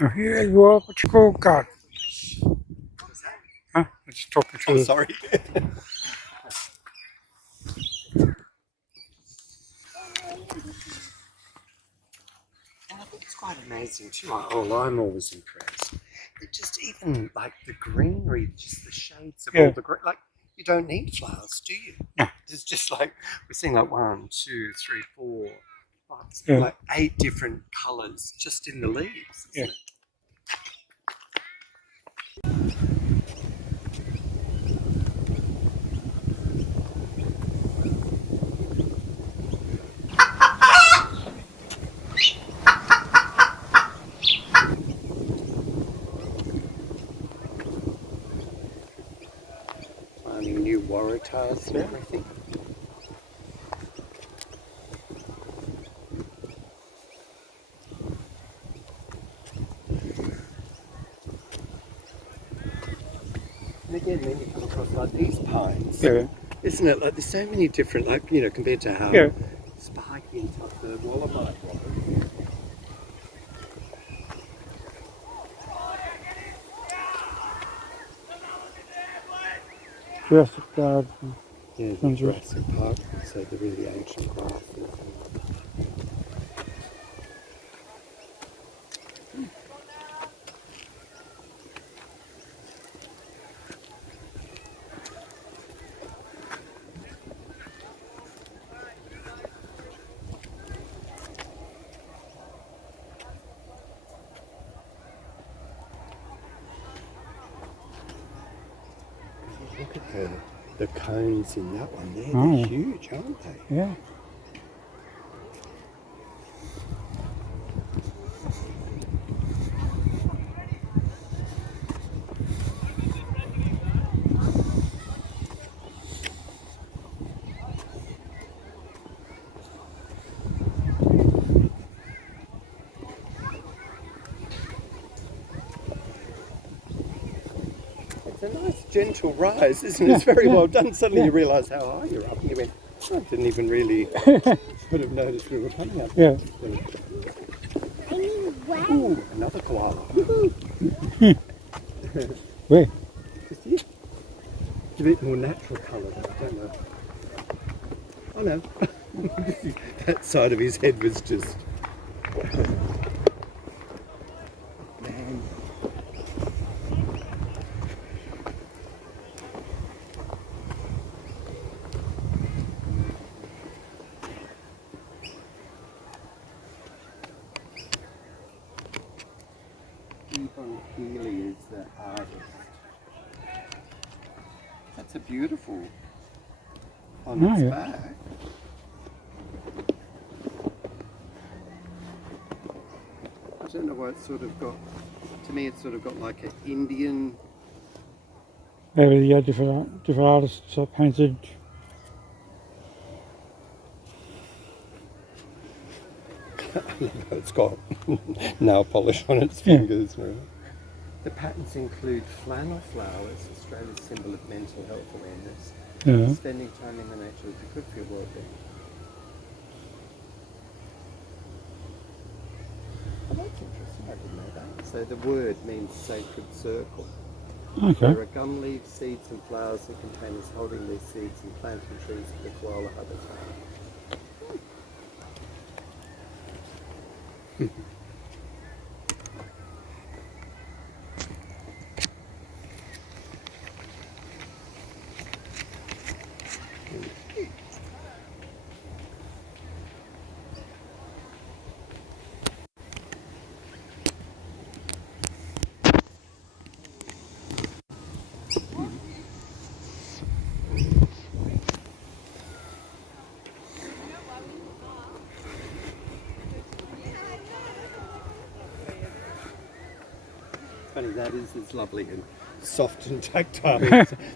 Oh, here you are, what you call garden. Huh? I'm just talking to Oh, sorry. It's quite amazing too. I'm always impressed. It just even like the greenery, just the shades of all the green. Like you don't need flowers, do you? Yeah. It's just like we're seeing like 1, 2, 3, 4, 5, like 8 different colours just in the leaves. Isn't it? Finding new waratahs and everything. And again, then you come across like these pines. Isn't it? Like there's so many different, like, you know, compared to how spiky and tough the wallamite was. Jurassic Garden. Yeah, the Jurassic Park, so the really ancient grasses. Look at the cones in that one there. They're huge, aren't they? Yeah. It's a nice gentle rise, isn't it? It's very well done. Suddenly you realise how high you're up and you went, oh, I didn't even really sort of notice we were coming up. Yeah. Ooh, another koala. Where? Just here. It's a bit more natural colour, I don't know. Oh no. That side of his head was just... Man. Yvonne Healy is the artist. That's a beautiful on its back. I don't know why it's sort of got, to me it's sort of got like an Indian... Maybe different artists have painted. It's got nail polish on its fingers. Right? The patterns include flannel flowers, Australia's symbol of mental health awareness. Spending time in the nature would be good for your well-being. Oh, that's interesting, I didn't know that. So the word means sacred circle. Okay. There are gum leaves, seeds and flowers in containers holding these seeds and planting trees for the koala habitat. Funny that is, it's lovely and soft and tactile.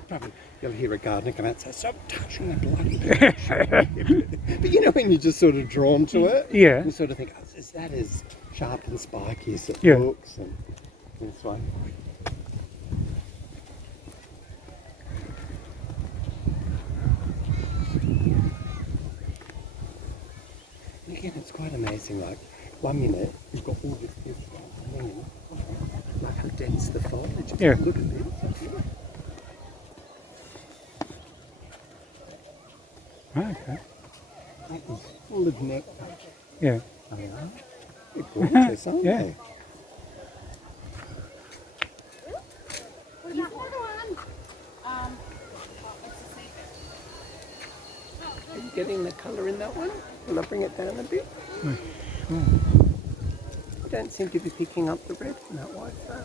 Probably you'll hear a gardener come out and say, stop touching the bloody plant. But you know when you're just sort of drawn to it? Yeah. You sort of think, oh, is that as sharp and spiky as it looks? And this way. And again, it's quite amazing, like 1 minute you've got all this beautiful and then Like how dense the foliage is. Yeah. Look at this. Okay. That is full of nectar. Yeah. They are. They're gorgeous, aren't Yeah. they? Are you getting the colour in that one? Will I bring it down a bit? You don't seem to be picking up the red from that white flower.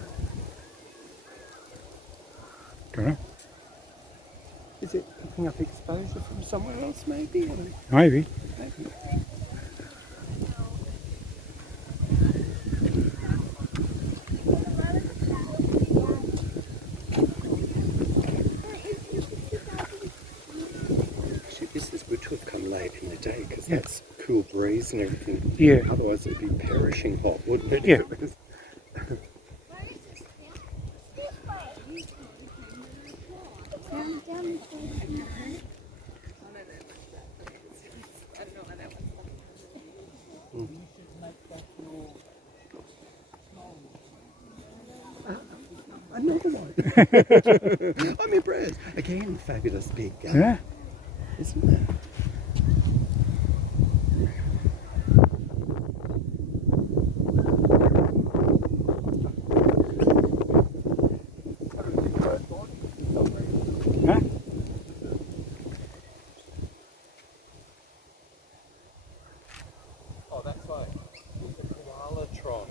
Don't know. Is it picking up exposure from somewhere else maybe? Or Maybe. maybe. Actually, this is good to have come late in the day because that's cool breeze and everything. Yeah. Otherwise it'd be perishing hot, wouldn't it? Yeah. If it was- Another one. I'm impressed. Again, fabulous big Yeah. isn't it? Huh? Oh, that's right. The koala tron.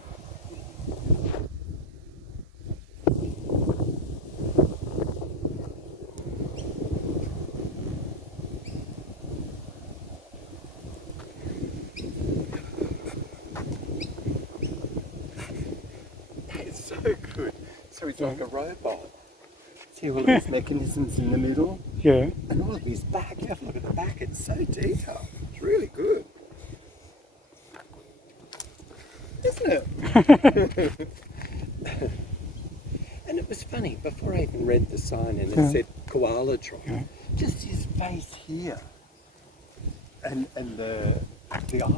That is so good. So he's like a robot. See all of his mechanisms in the middle? Yeah. And all of his back. You have a look at the back. It's so detailed. It's really good. Isn't it? And it was funny, before I even read the sign and it said koala tron, just his face here and the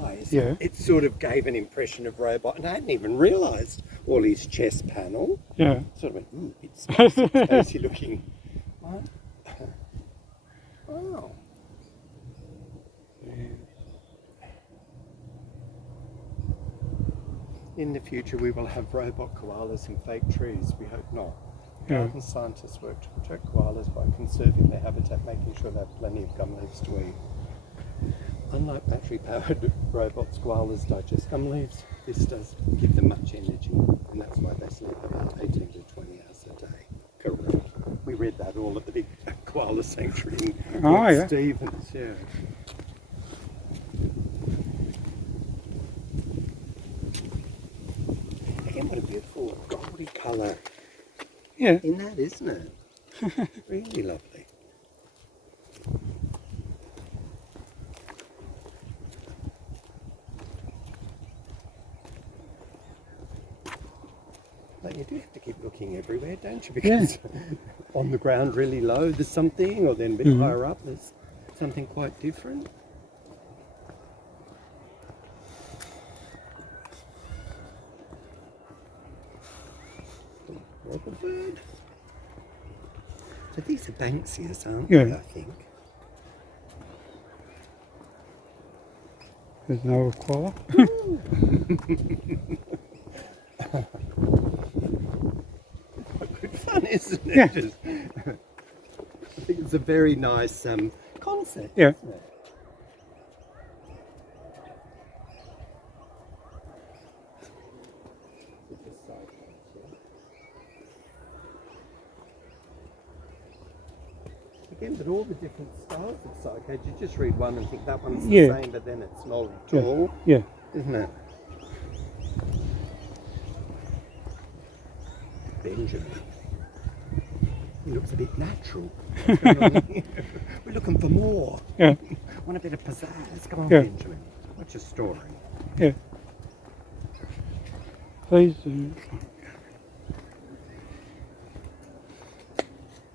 eyes, it sort of gave an impression of robot, and I hadn't even realised all his chest panel. Yeah. Sort of went, ooh, it's spacey looking. What? Oh. In the future, we will have robot koalas and fake trees. We hope not. Yeah. Garden scientists work to protect koalas by conserving their habitat, making sure they have plenty of gum leaves to eat. Unlike battery-powered robots, koalas digest gum leaves. This does give them much energy, and that's why they sleep about 18 to 20 hours a day. Correct. We read that all at the big koala sanctuary in Port Stevens. Yeah. Again, what a beautiful goldy colour Yeah. in that, isn't it? Really lovely. But you do have to keep looking everywhere, don't you? Because on the ground really low there's something, or then a bit higher up there's something quite different. Rubber bird. So these are Banksias, aren't they, I think? There's no koala. Good fun, isn't it? Yeah. Just, I think it's a very nice concept, Yeah. isn't it? Again, but all the different styles of cycad, you just read one and think that one's the same, but then it's not tall, Yeah. isn't it? Benjamin. He looks a bit natural. What's going on here? We're looking for more. Yeah. Want a bit of pizzazz? Come on, Yeah. Benjamin. What's your story? Yeah. Please.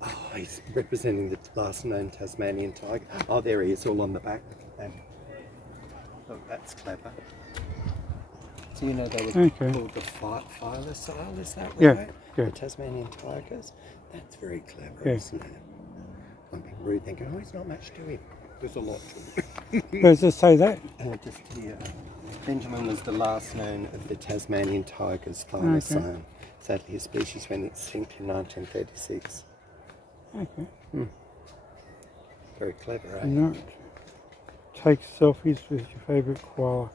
Oh, he's representing the last known Tasmanian tiger. Oh, there he is, all on the back. Oh, that's clever. So you know they were Okay. called the Phyllocybe, is that right? Yeah, yeah. The Tasmanian tigers. That's very clever, Yeah. isn't it? I'm being rude thinking, oh, he's not much to him. There's a lot to him. Where does it say that? Just here. Benjamin was the last known of the Tasmanian tigers, Phyllocybe. Sadly, his species went extinct in 1936. Okay. Very clever, eh? No. Take selfies with your favourite koala.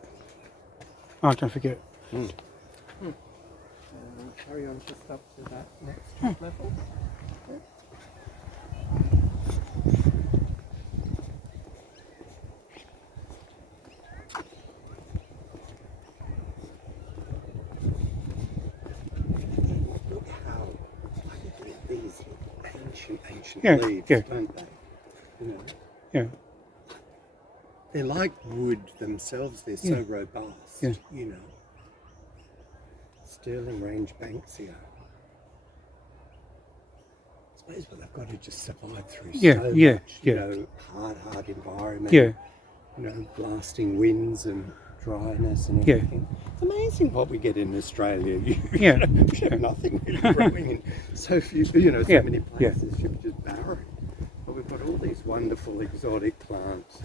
Oh, don't forget. And we'll carry on just up to that next level. Look how these ancient leaves, don't they? You know, Yeah. they're like wood themselves. They're so robust. Yeah. You know, Sterling Range Banksia. I suppose what they've got to just survive through so much, you know, hard environment. Yeah. You know, blasting winds and dryness and everything. It's amazing what we get in Australia. We have nothing really growing in so few, you know, so many places. You're just barren. But we've got all these wonderful exotic plants.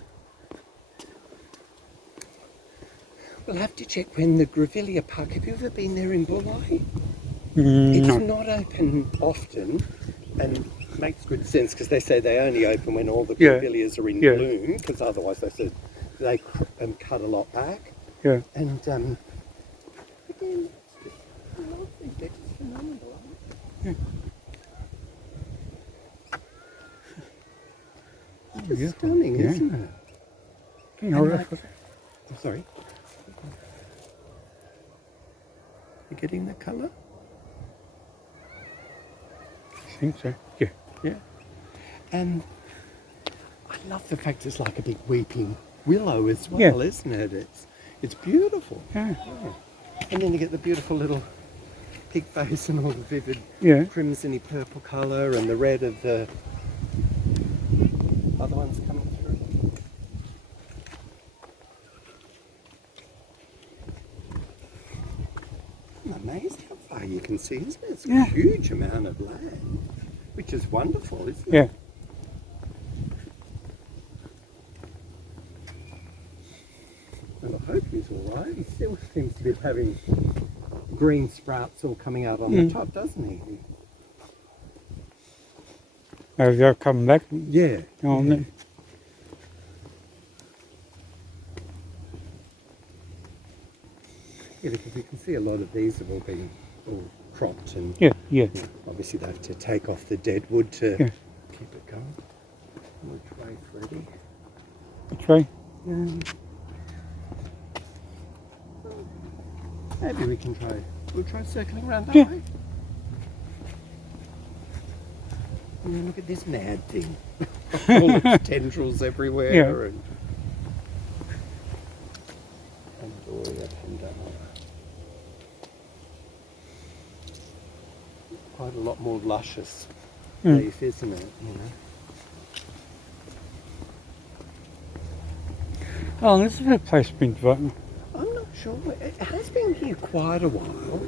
We'll have to check when the Grevillea Park. Have you ever been there in Bulli? It's not open often, and makes good sense because they say they only open when all the grevilleas are in bloom, because otherwise they said they cut a lot back. Yeah. And again, it's just lovely. They're just phenomenal. It's just stunning, isn't it? Can you hold it? I'm sorry. You getting the colour? I think so. Yeah. Yeah. And I love the fact it's like a big weeping willow as well, isn't it? It's beautiful. Yeah. And then you get the beautiful little pig face and all the vivid crimsony purple colour and the red of the other ones coming through. Amazing how far you can see, isn't it? It's a huge amount of land, which is wonderful, isn't it? Yeah. And I hope he's all right. He still seems to be having green sprouts all coming out on the top, doesn't he? Maybe they'll come back. Yeah. On there. Yeah, because you can see a lot of these have all been cropped and obviously they have to take off the dead wood to keep it going. Which way, Freddie? Which way? Maybe we can we'll try circling around that way. Yeah, look at this mad thing. All its tendrils everywhere and Doria Pandana. Quite a lot more luscious leaf, isn't it? You know. How long has the place been developed? I'm not sure. It has been here quite a while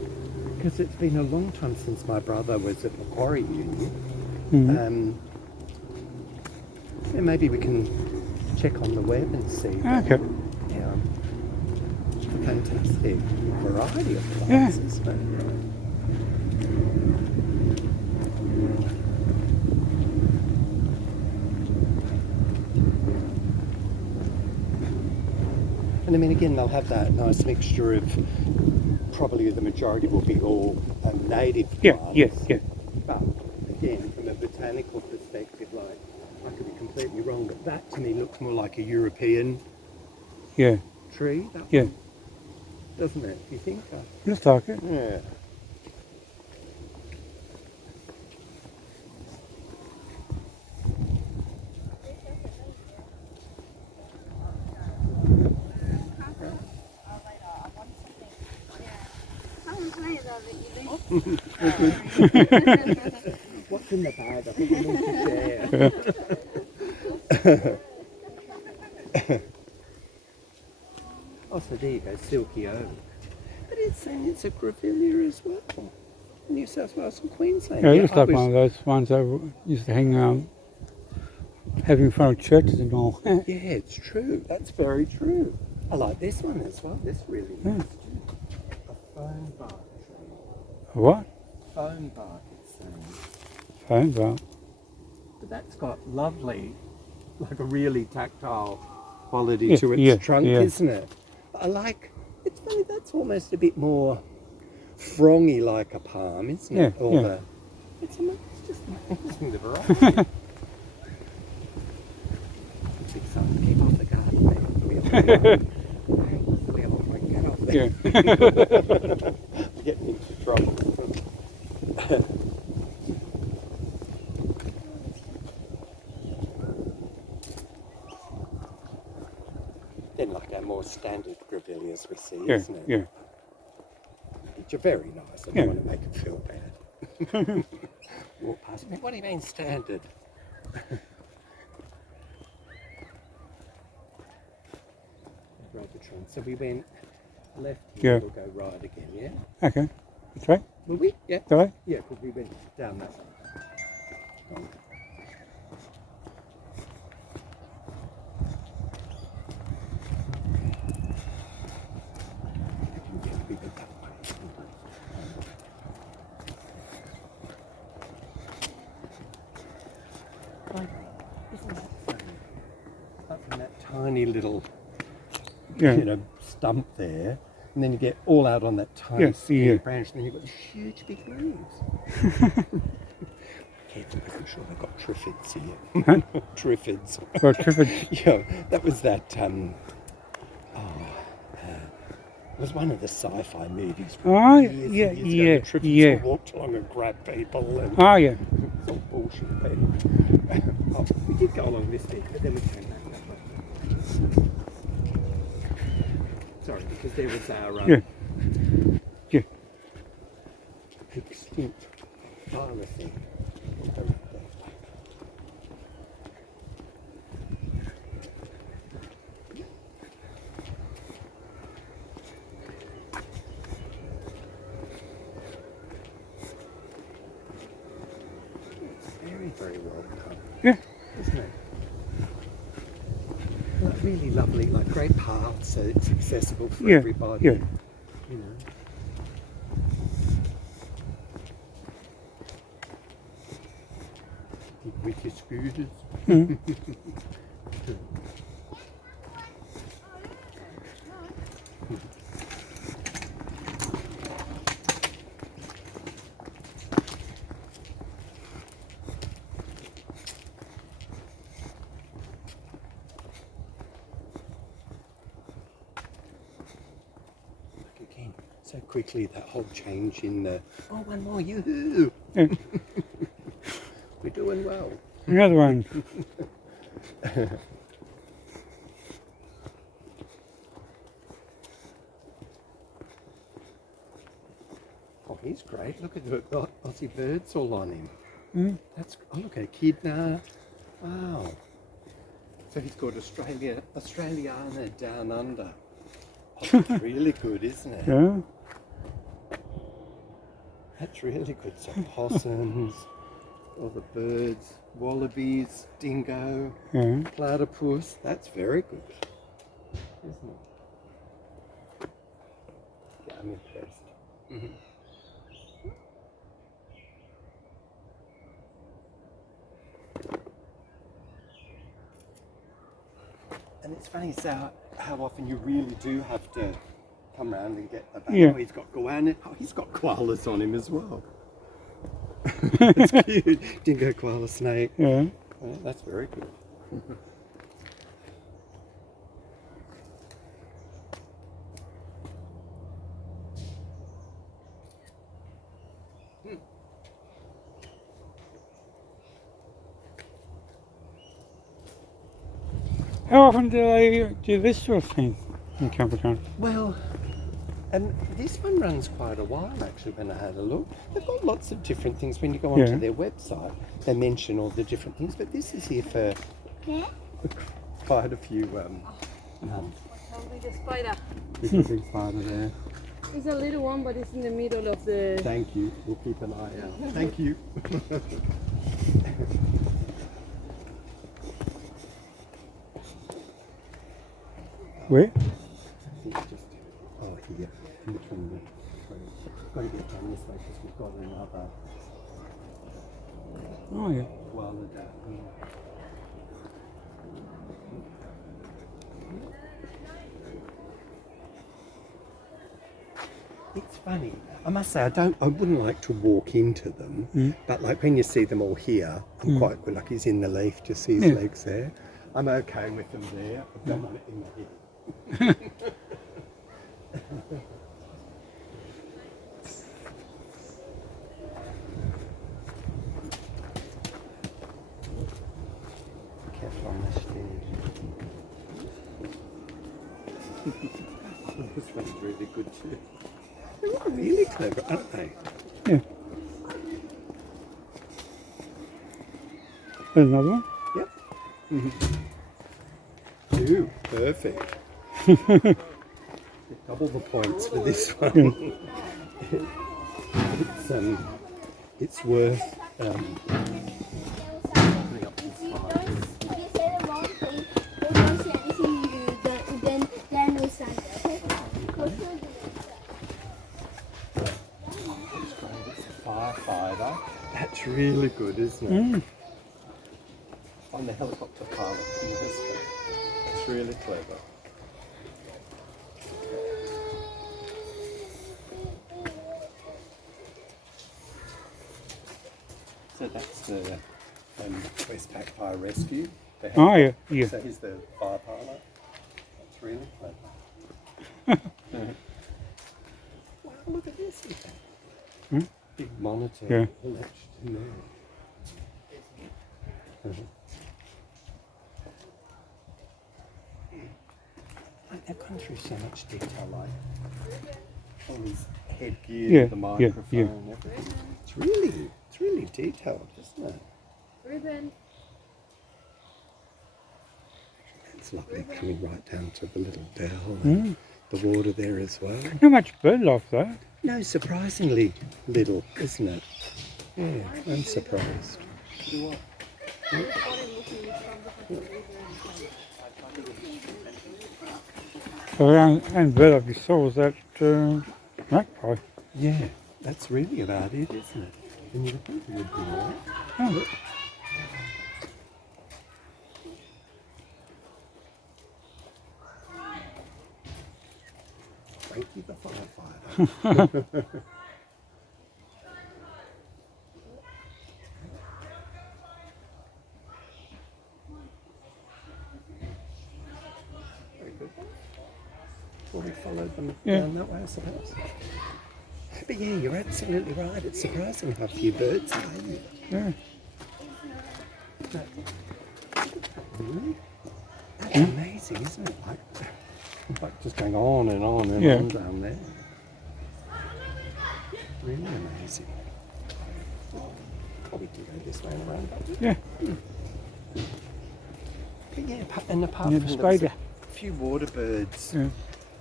because it's been a long time since my brother was at Macquarie Uni. Yeah, maybe we can check on the web and see. Okay. Yeah. It's a fantastic variety of plants, isn't it? And I mean, again, they'll have that nice mixture of, probably the majority will be all native plants. But again, from a botanical perspective, like, I could be completely wrong, but that to me looks more like a European tree. That one, doesn't it? Do you think? Looks like it. Yeah. What's in the bag? I think I need to share. Oh, so there you go, silky oak. this, and it's a grevillea as well. New South Wales and Queensland. Yeah, it looks like I one of those ones that used to hang have in front of churches and all. Yeah, it's true. That's very true. I like this one as well. This really nice too. A phone bark tree. A what? Phone bark, it's saying. Phone bark. But that's got lovely, like a really tactile quality to its trunk, isn't it? I like, it's funny, that's almost a bit more frongy like a palm, isn't it? It's just amazing, the variety. It's exciting. Keep off the garden, get off there. I'm getting into trouble. Then like our more standard grevilleas we see, isn't it? Yeah. Which are very nice. I don't want to make it feel bad. Walk past me. What do you mean standard? Right the trunk. So we went left here, we'll go right again, yeah? Okay. That's right. Will we? Yeah. That way? Yeah, because we went down that way. Isn't that funny? Up from that tiny little, stump there, and then you get all out on that tiny branch, and then you've got these huge big leaves. Careful, making sure they've got triffids here. Huh? Triffids. Oh, triffids. Yeah, that was that. It was one of the sci-fi movies. Oh, years ago. yeah. Triffids walked along and grabbed people. And Oh, yeah. it's all bullshit. But, we did go along this bit, but then we came back that way. Sorry, because there was our extinct pharmacy. Very well done. Yeah. Isn't it? Like really lovely, like great paths, so it's accessible for everybody. Yeah. You know. With your scooters. Again, so quickly that whole change in the one more, yoo-hoo! Yeah. We're doing well. Another one. Oh, he's great. Look at the Aussie birds all on him. Mm. That's, oh, look, a kidna. Wow. So he's called Australiana Down Under. Oh, that's really good, isn't it? Yeah. That's really good. So possums, all the birds, wallabies, dingo, platypus. That's very good, isn't it? Yeah, I'm impressed. Mm-hmm. And it's funny how often you really do have to come round and get the back. Yeah. Oh, he's got goanna. Oh, he's got koalas on him as well. That's cute. Dingo, koala, snake. Yeah. Oh, that's very good. How often do they do this sort of thing in Capricorn? Well, and this one runs quite a while actually when I had a look. They've got lots of different things. When you go onto their website, they mention all the different things, but this is here for quite a few months. Holding the spider. There's a big spider there. It's a little one, but it's in the middle of the... Thank you. We'll keep an eye out. Thank you. Where? I think just, oh, here, in between the trees. Got to get down this way because we've got another Oh yeah. koala down here. It's funny. I must say, I wouldn't like to walk into them, but like when you see them all here, I'm quite good. Like he's in the leaf, just see his legs there. I'm okay with them there. I don't want it in my head. Careful on the stairs. This one's really good too. They're really clever, aren't they? Yeah. There's another one. Yep. Ooh, perfect. Double the points for this one. It's worth putting up this If side. you say the wrong thing, they don't say anything you do, then we stand there, okay? It's great. It's a firefighter. That's really good, isn't it? On the helicopter pilot. It's really clever. So that's the Westpac Fire Rescue. The Oh yeah, yeah. So he's the fire pilot. That's really clever. Wow, look at this. Big monitor. Yeah. Latched in there. Like they've gone through so much detail, like all his headgear, Yeah, the yeah, microphone, yeah. everything. It's really detailed, isn't it? Ribbon. It's lovely coming right down to the little dell and the water there as well. Not much bird life though. No, surprisingly little, isn't it? Yeah, I'm surprised. So and bird life you saw was that magpie. Yeah, that's really about it, isn't it? And you would think there would be more. Oh, Frankie the firefighter. Very good. Well, we followed them down that way, I suppose. But yeah, you're absolutely right. It's surprising how few birds are here. yeah. Really? That's amazing, isn't it? Like just going on and on and Yeah. on down there. Really amazing. Probably do go this way and around. Yeah. But yeah, and apart Near from the there was spider. a few water birds Yeah.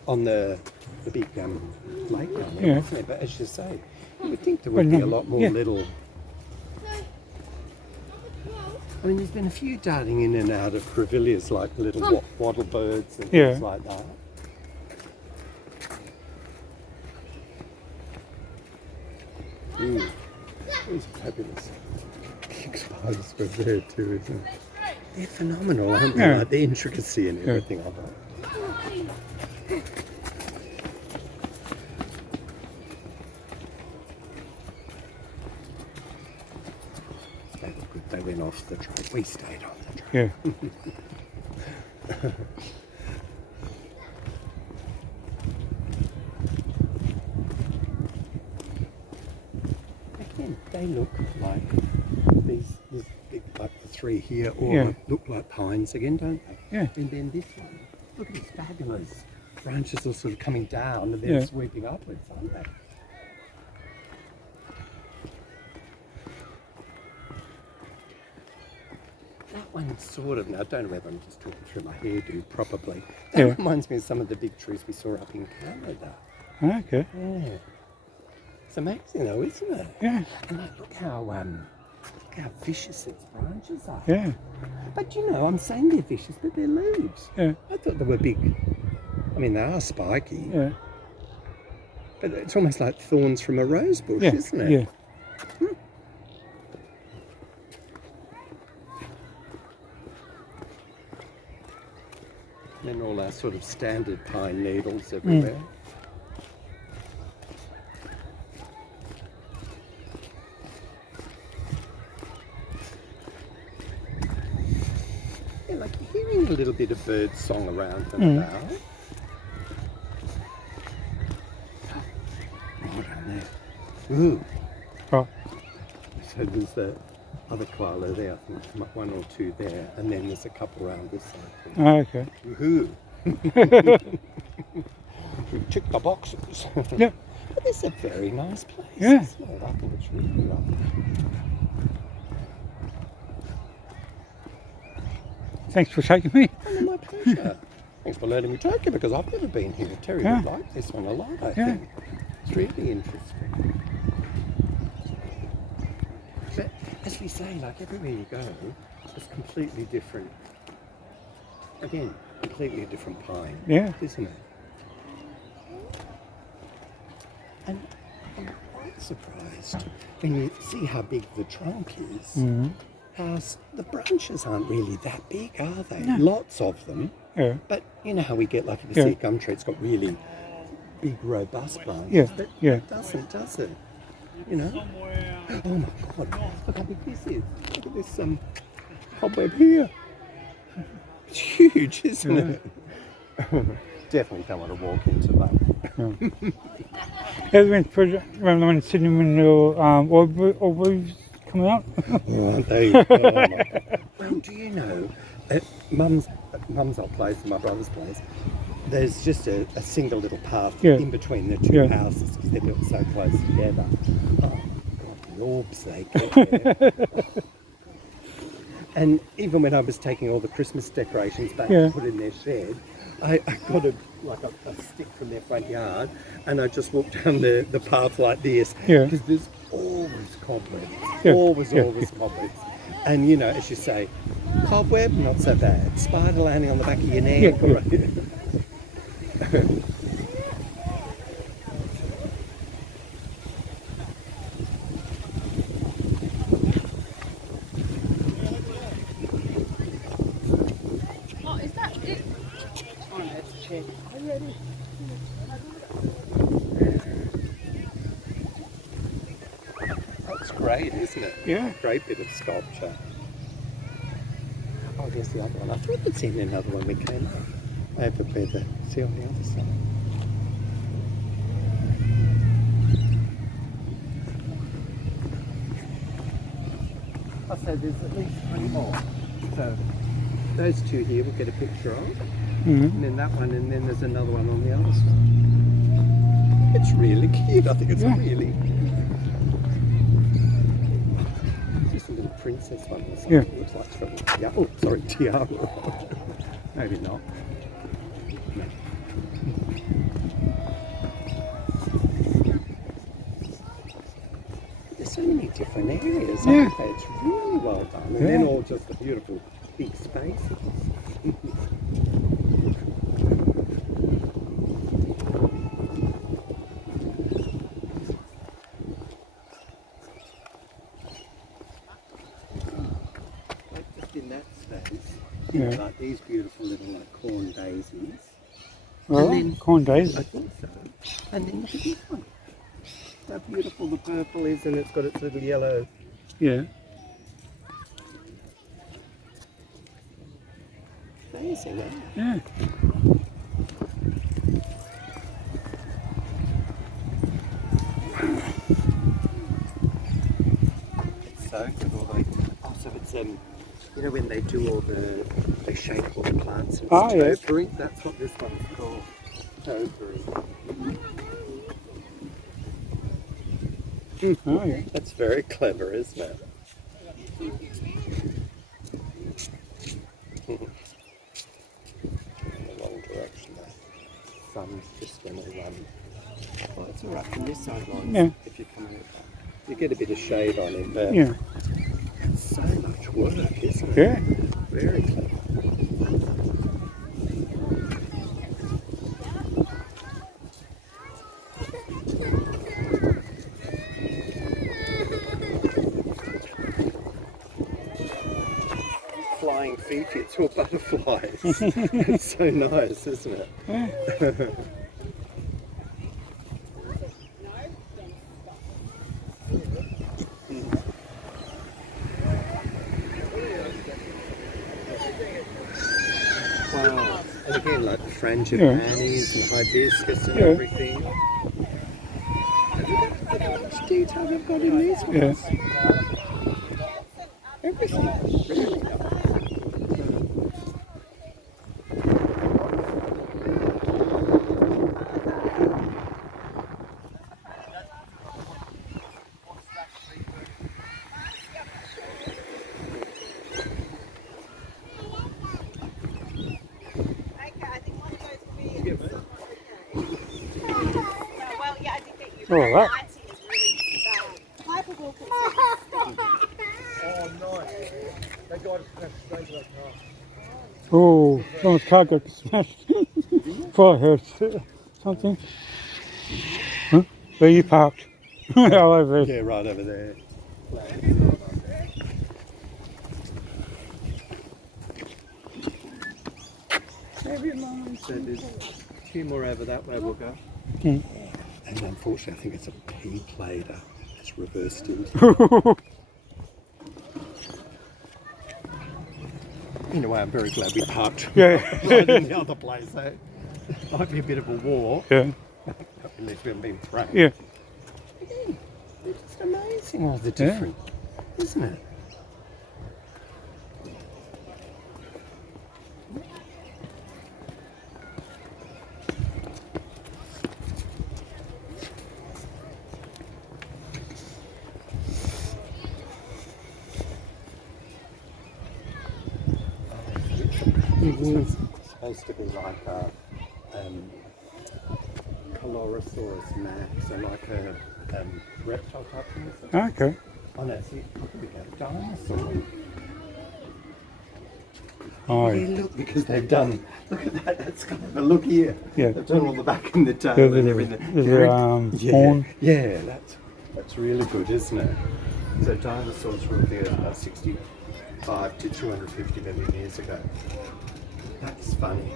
on the big lake down there, Yeah. wasn't there? But as you say, you would think there Well, would be no, a lot more yeah. little. I mean, there's been a few darting in and out of Grevilleas, like little wattle birds and Yeah. things like that. These are fabulous. Big spiders were there too, isn't it? They're phenomenal, aren't they? Yeah. Like the intricacy and everything of it. They were good. They went off the trail. We stayed on the trail. Yeah. Again, they look like these big, like the three here, all Yeah. look like pines again, don't they? Yeah. And then this one, look at these fabulous branches are sort of coming down and then Yeah. sweeping upwards, aren't they? That one sort of, now I don't know whether I'm just talking through my hairdo probably. That Yeah. reminds me of some of the big trees we saw up in Canada. Okay. Yeah. It's amazing though, isn't it? Yeah. And like, look how vicious its branches are. Yeah. But you know, I'm saying they're vicious, but they're leaves. Yeah. I thought they were big. I mean, they are spiky, Yeah. but it's almost like thorns from a rose bush, Yeah. isn't it? Yeah. And then all our sort of standard pine needles everywhere. Yeah, like you're hearing a little bit of bird song around them now. Right on there. Ooh. Oh. So there's the other koala there, I think one or two there, and then there's a couple around this side. Okay. Woohoo! We've ticked the boxes. Yeah. But this is a very nice place. Yeah. Isn't it? I think it's really lovely. Thanks for taking me. Oh, my pleasure. Thanks for letting me take you because I've never been here. Terry Yeah. would like this one a lot, I Yeah. think. It's really interesting. But as we say, like everywhere you go, it's completely different. Again, completely different pine, Yeah. isn't it? And I'm quite surprised when you see how big the trunk is. How the branches aren't really that big, are they? No. Lots of them. Yeah. But you know how we get, like, if you Yeah. see a gum tree, it's got really big, robust branches. Yeah, But yeah. it doesn't, does it? You know? Oh my God! Look how big this is. Look at this cobweb here. It's huge, isn't it? Definitely don't want to walk into that. Have you been to around the one in Sydney when the orb coming out? Oh, aren't they? Oh my God. Well, do you know, at Mum's old place and my brother's place, there's just a single little path Yeah. in between the two Yeah. houses because they're built so close together. Oh my God, the orbs they get there. And even when I was taking all the Christmas decorations back Yeah. to put in their shed, I got a stick from their front yard and I just walked down the path like this Yeah. because there's always cobwebs, Yeah. always Yeah. cobwebs. And you know, as you say, cobweb, not so bad. Spider landing on the back of your neck. Yeah, yeah. Right? Oh, is that it? Oh, let's check. Are you ready? That's great, isn't it? Yeah. Great bit of sculpture. Oh, there's the other one. I thought we'd seen another one we came up. Over by the, see on the other side. I said there's at least 20 more. So those two here we'll get a picture of. And then that one, and then there's another one on the other side. It's really cute. I think it's Yeah. really just a little princess one or something. Yeah. It looks like it's got a tiara. Maybe not. No. There's so many different areas, Yeah. aren't there? It's really well done. And then Yeah. all just the beautiful big spaces. Like just in that space, you know, Yeah. like these beautiful little like corn daisies. Well, then- corn days. I think so. And then look at this one. How beautiful the purple is, and it's got its little yellow. Yeah. Amazing, eh? Yeah. It's so good. All the, so it's you know when they do all they shake all the plants. It's Ah, yes. topiary. That's what this one's called. Topiary. Oh, yeah. That's very clever, isn't it? In the wrong direction there. Sun's just going to run Well, it's all right from this side, Lawrence, Yeah. if you come over. You get a bit of shade on him, but Yeah. it's so much work, isn't it? Yeah. Very clever. Flying phoenix or butterflies. It's so nice, isn't it? Yeah. Wow. And again, like the frangipanis and hibiscus and everything. Look how much detail they've got in these ones. Everything. Really nice. Oh, that. Oh, someone's car got smashed. Before I heard something. Huh? Where you parked? All over there. Yeah, right over there. So there's a few more over that way we'll go. Hmm. And unfortunately, I think it's a pea plater. It's reversed in. In a way, I'm very glad we parked Yeah. right in the other place. So it might be a bit of a war. Yeah. At least we haven't been pranked. Yeah. Again, they're just amazing. Oh, they're different, isn't it? It's supposed to be like a Calorosaurus max, or like a reptile type thing. Okay. Oh no, see, look at the dinosaur. Oh, Yeah, look, because they've done, look at that, that's kind of a look here. Yeah. They've done all the back and the tail There's and a- everything. there's a, yeah, horn. yeah, that's really good, isn't it? So dinosaurs were there about 65 to 250 million years ago. That's funny.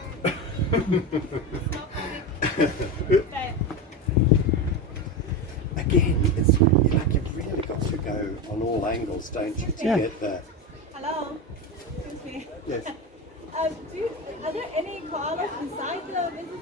Again, it's like you've really got to go on all angles, don't you, to get that. Hello. Excuse me. Yes. Are there any koalas inside the visitor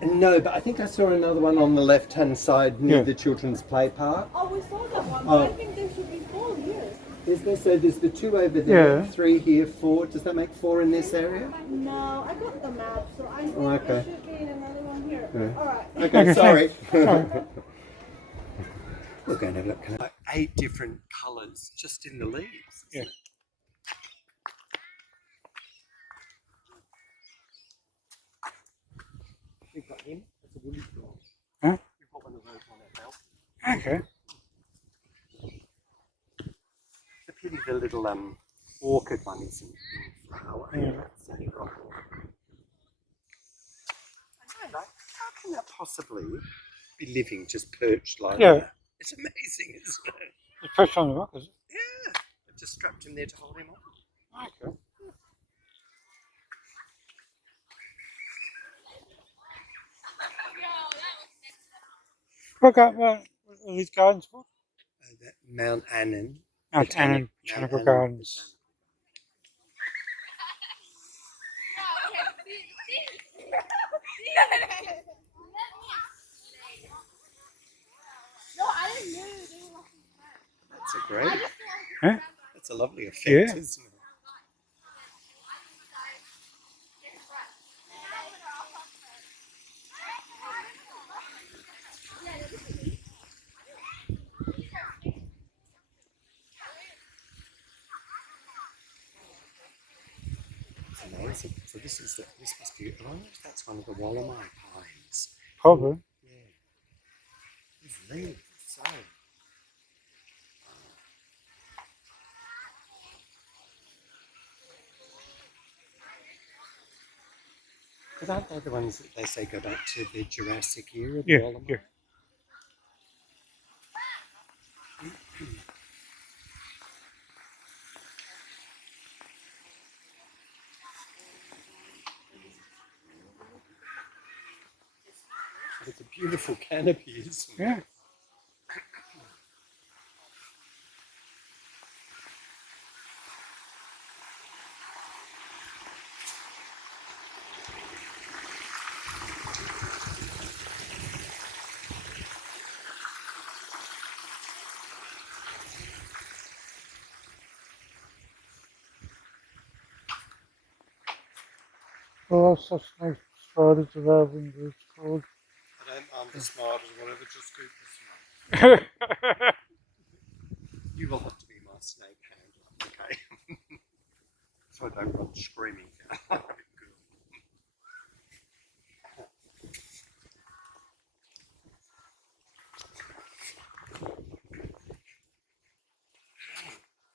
center? No, but I think I saw another one on the left-hand side near Yeah. the children's play park. Oh, we saw that one. Oh. But I think there should be 4 here. Is there? So there's the 2 over there, Yeah. 3 here, 4. Does that make 4 in this area? No, I got the map, so I think Oh, okay. there should be another one here. Yeah. All right. Okay, sorry. Sorry. We're going to look at like 8 different colours just in the leaves. Yeah. We've got him. That's a woolly dog. Huh? We've got one of those on our house. Okay. The pity the little orchid one isn't in flower. Yeah. That's only got. I know, like, how can that possibly be living just perched like Yeah. that? It's amazing, isn't it? The pressure on the rock, is it? Yeah. I've just strapped him there to hold him on. Okay. What are these gardens for? That Mount Annan. Mount Annan Botanical Gardens. No, I didn't know they were walking fast. That's a great. Huh? That's a lovely effect, Yeah. isn't it? It's amazing. So this must be. I wonder if that's one of the Wallamai pines. Probably. Yeah. believe so. Because aren't they the ones that they say go back to the Jurassic era? The Yeah, Dolomite? yeah. It's a beautiful canopy, isn't it? Yeah. Oh, such nice spiders of having this called. I don't mind the spiders, whatever, just keep the snake. You will have to be my snake handler, okay? So I don't run screaming down.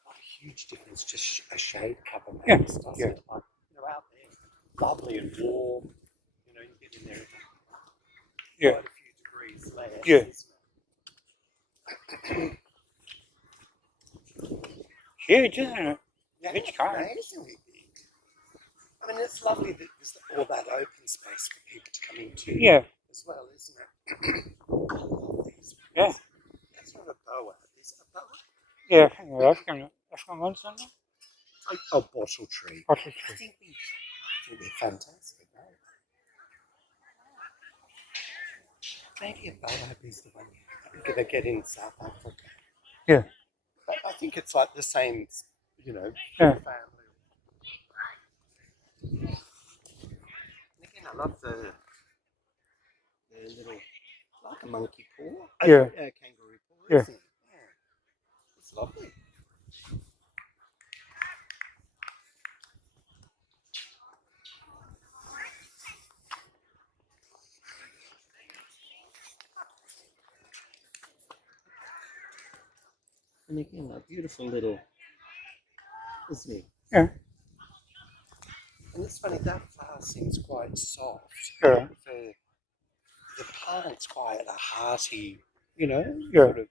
What a huge difference just a shade cover makes, doesn't yeah. it? Like, out there, lovely and warm. You get in there Yeah. quite a few degrees less, Yeah. isn't it? Huge, isn't it? Yeah, It's kind. amazingly big. I mean, it's lovely that there's all that open space for people to come into Yeah. as well, isn't it? I love these ones. Yeah. That's not a boa. Is it a boa? Yeah, I think African ones, aren't they? Oh, bottle tree. Bottle I tree. think they're fantastic, aren't they? Maybe a boa is the one you're going to get in South Africa. Yeah. But I think it's like the same, Yeah. family. And again, I love the little, like a monkey paw. Yeah. Kangaroo paw, Yeah. isn't it? Yeah. It's lovely. And again, a beautiful little, isn't it? Yeah. And it's funny, that flower seems quite soft. Yeah. The plant's quite a hearty, Yeah. sort of.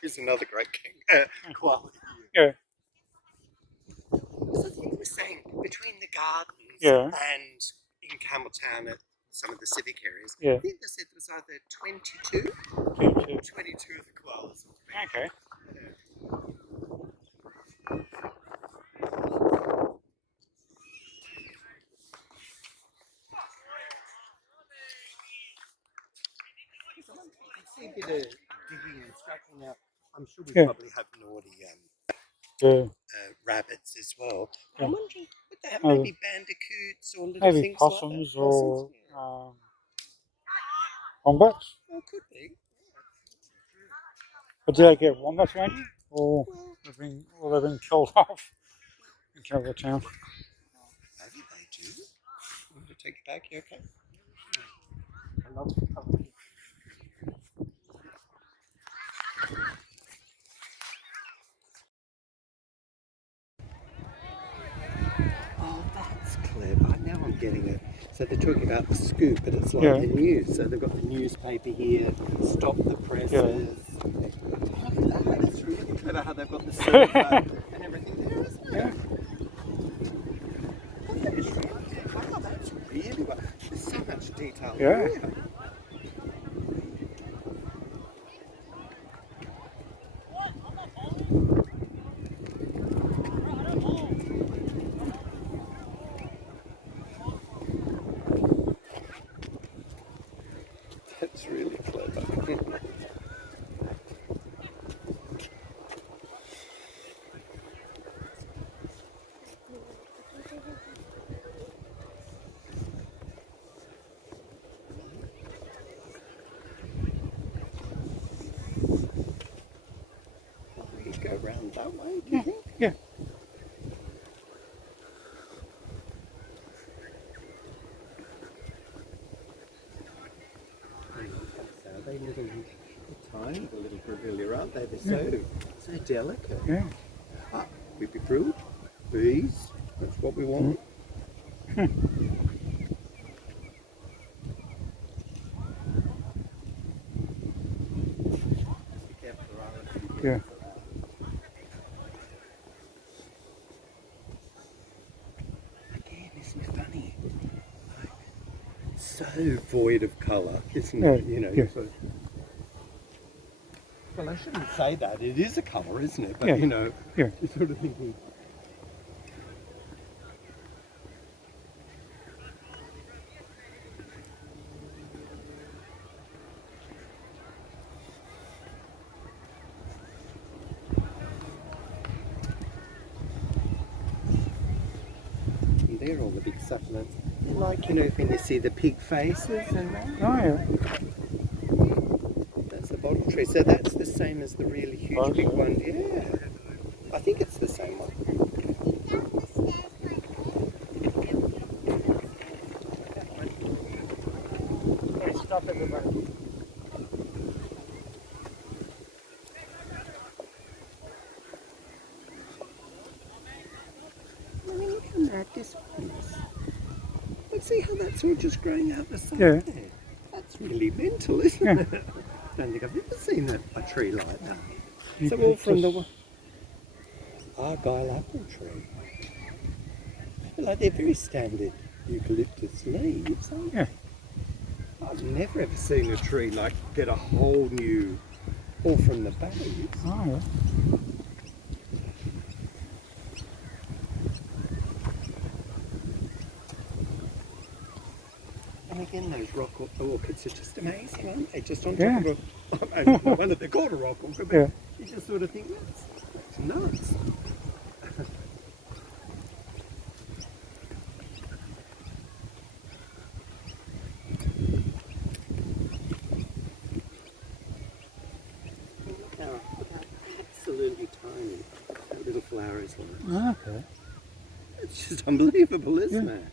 Here's another great koala Yeah. So I think we're saying between the gardens Yeah. and in Campbelltown at some of the civic areas, Yeah. I think they said there was either 22 of the koalas. Okay. You can see a bit of digging and scratching out. I'm sure we Yeah. probably have naughty Yeah. rabbits as well. Yeah. I'm wondering, would they have Oh. maybe bandicoots or little Maybe things possums like that? or Yeah. wombats. Oh, could be. But do they get wombats around you? Or they've been killed off in Campbelltown? Maybe they do. Want to take it back? You okay? I love the colour. Oh, that's clever. Now I'm getting it. So they're talking about the scoop, but it's like Yeah. the news. So they've got the newspaper here, stop the presses. Look at that. That's really clever how they've got the surfer and everything there, isn't it? Yeah. Oh, that is really clever. That's really well. There's so much detail Yeah. here. That's really clever. There you go. around that way, do you think? Yeah. Are they little tiny, the little grevillea, aren't they? They're so delicate. Yeah. Ah, we'd be fruit, bees, that's what we want. Yeah. Again, isn't it funny? Like, so void of colour, isn't Yeah, it? You know, yeah. well, I shouldn't say that. It is a colour, isn't it? But Yeah, you know, yeah. you're sort of thinking. And they're all the big succulents. Like, you know, when you see the pig faces and that. Oh, yeah. That's the bottle tree. So that's the same as the really huge Oh, big so- one. Yeah. I think it's the same one. Hey, stop everybody. I mean, look how mad this one is. Let's see how that's all just growing out the side Yeah. there. That's really mental, isn't Yeah. it? I don't think I've ever seen a tree like that. You So could all from just- the Argyle apple tree. Like they're very standard eucalyptus leaves, aren't they? Yeah. I've never ever seen a tree like get a whole new, all from the base. Oh, yeah. And again, those rock orchids are just amazing, aren't they? Just on Yeah. top of a, no wonder they're called a rock orchid, but Yeah. you just sort of think, that's nuts. Look how absolutely tiny that little flower is like. Okay. It's just unbelievable, isn't Yeah. it?